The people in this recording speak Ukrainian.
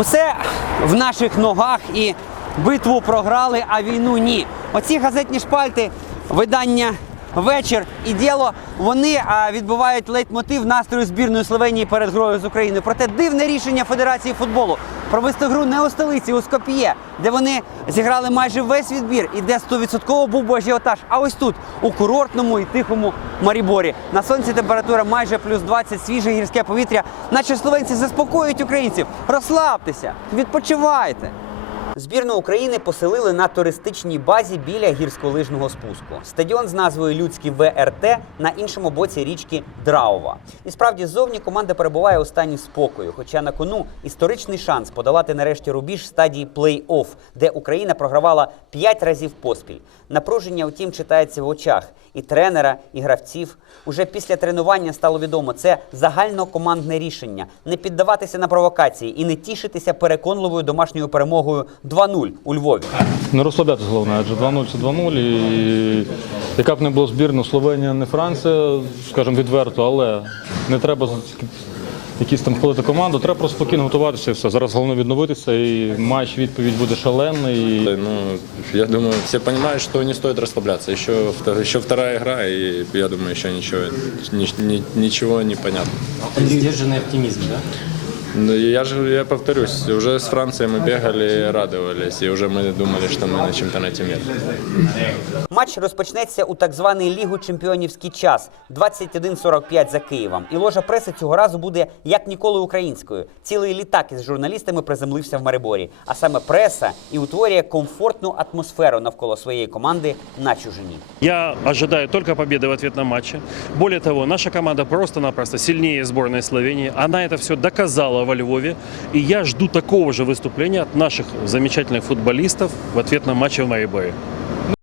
Усе в наших ногах і битву програли, а війну ні. Оці газетні шпальти, видання вечір і діло, вони відбувають лейтмотив настрою збірної Словенії перед грою з Україною. Проте дивне рішення Федерації футболу провести гру не у столиці, у Скоп'є, де вони зіграли майже весь відбір і де 100% був би ажіотаж. А ось тут, у курортному і тихому Маріборі. На сонці температура майже плюс 20, свіже гірське повітря. Наче словенці заспокоюють українців. Розслабтеся, відпочивайте. Збірну України поселили на туристичній базі біля гірськолижного спуску. Стадіон з назвою Людський ВРТ на іншому боці річки Драува. І справді ззовні команда перебуває у стані спокою. Хоча на кону історичний шанс подолати нарешті рубіж стадії плей-офф, де Україна програвала 5 разів поспіль. Напруження, втім, читається в очах і тренера, і гравців. Уже після тренування стало відомо, це загальнокомандне рішення не піддаватися на провокації і не тішитися переконливою домашньою перемогою 2-0 у Львові. Не розслаблятися головне, адже 2-0 це 2-0. І яка б не була збірна, Словенія не Франція, скажімо відверто, але не треба якісь там хвалити команду, треба просто спокійно готуватися і все. Зараз головне відновитися і матч відповідь буде шалений. І... Ну, я думаю, все понимают, что не стоит расслабляться. Еще, вто- еще вторая игра, и я думаю, еще ничего, ни- ни- ничего не понятно. Сдержанный оптимизм, да? Ну, я же, я повторюсь, уже с Францией мы бегали, радовались, и уже мы думали, что мы на чемпионате мира. Матч розпочнеться у так званий Лігу чемпіонівський час 21.45 за Києвом. І ложа преси цього разу буде як ніколи українською. Цілий літак із журналістами приземлився в Мариборі. А саме преса і утворює комфортну атмосферу навколо своєї команди на чужині. Я ожидаю только победы в ответном матче. Более того, наша команда просто-напросто сильнее сборной Словении. Она это все доказала во Львове. И я жду такого же выступления от наших замечательных футболистов в ответном матче в Мариборе.